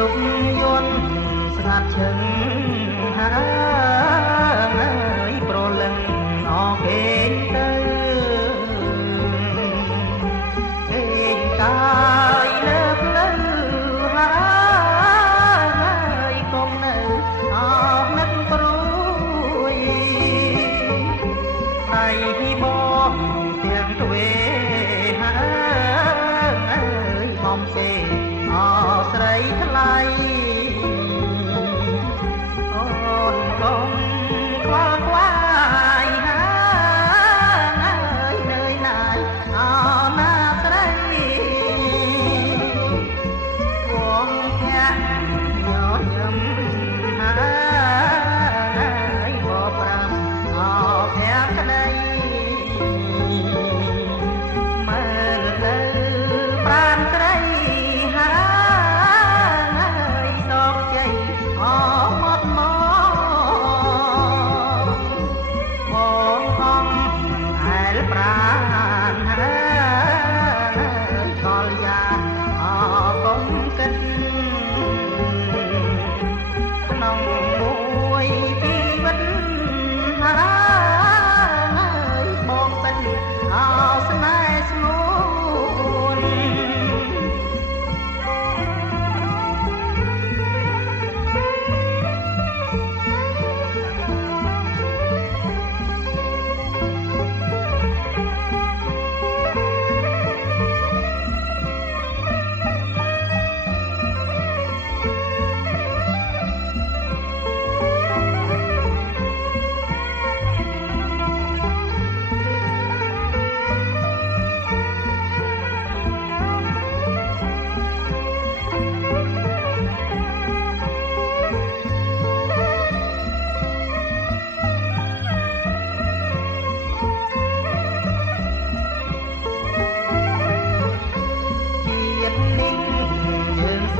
dục yun sạt chừng hỡi pro lần nó kênh tư kênh tai lớp lư hỡi con nữ học nấc prui này hi bom tiếng tuế hỡi mong xeស្រីថ្លៃអូនកុំខ្វល់ខ្វាយហើយនឿយណាយអណាស្រីវងភ័ក្រញញឹមហើយបប្រាំអភ័ក្រក្តីមើលទៅប្រានស្រី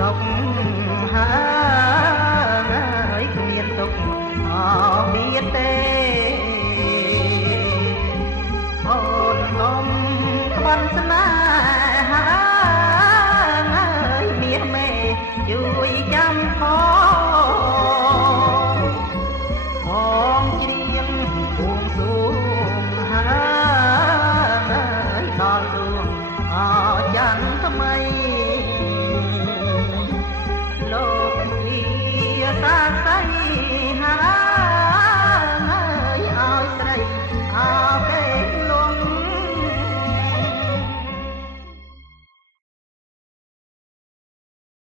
សុខហើយគ្មានទុកអមានទេអូនលំក្បន់ស្នេហាហើយមាសមេជួយចាំផងច្រៀងបួងសួងហើយដល់ដួងអចាន់ថ្មី